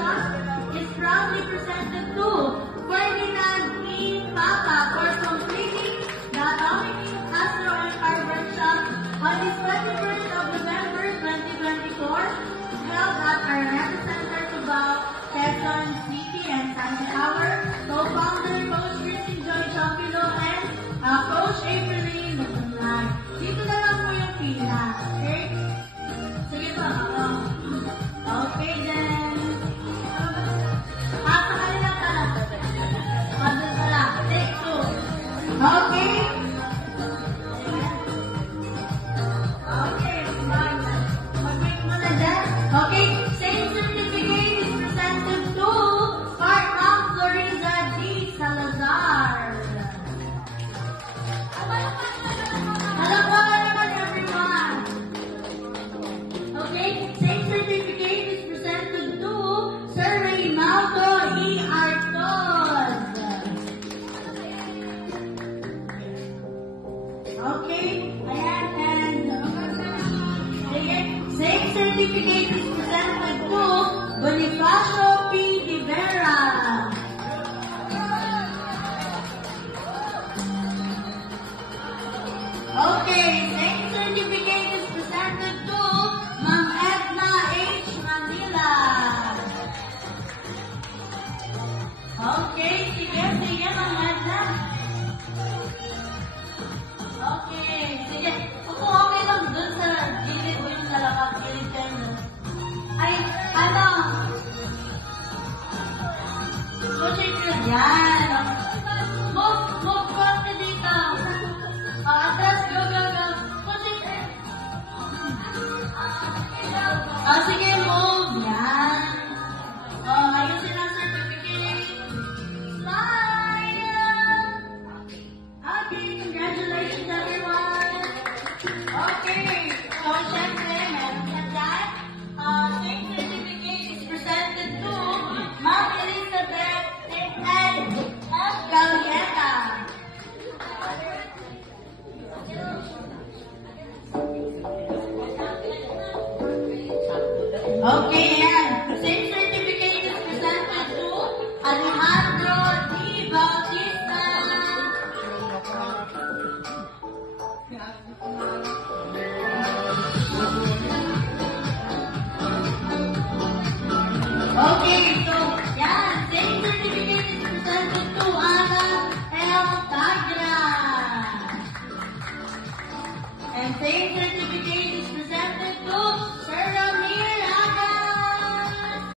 celebration is proudly presented to Ferdinand E. Papa for completing the Atomic Astro Empire Workshop on the 21st of November 2024, held at Araneta Center, Cubao, Quezon City, and Sunday Hour. Co-founder, Coach Christine Joy Chompilo, and Coach Aprilline Mutunlan. Dito na lang po yung pila. Okay? Sige po, ako. Okay, then. Sa kanila pala. Pagod pala. Take two. Okay. Okay. Mag-wait mo na dyan. Okay. Same certificate is presented to Spark of Floriza D. Salazar. Palakpakan naman everyone. Okay. Same certificate is presented to Sir Reynaldo E. Artos. Okay. Ayan, and same certificate is presented to Bonifacio P. Rivera. Okay, same certificate is presented to Ma'am Edna H. Manila. Okay, sige, Ma'am Edna. Okay, sige. Ako okay lang dun sa gilid mo yung nalakang gilid dyan. Ay, ano? Coaching yun yan. Move konti dito. Atras, go. Coaching. Sige, move. Yan. Ayusin ang certificate. Smile. Okay, congratulations everyone. Okay, so syempre, meron ka dyan. Same certificate is presented to Ma'am Elizabeth and Gallieta. Okay, and same certificate is presented to Alejandro D. Bautista. Okay,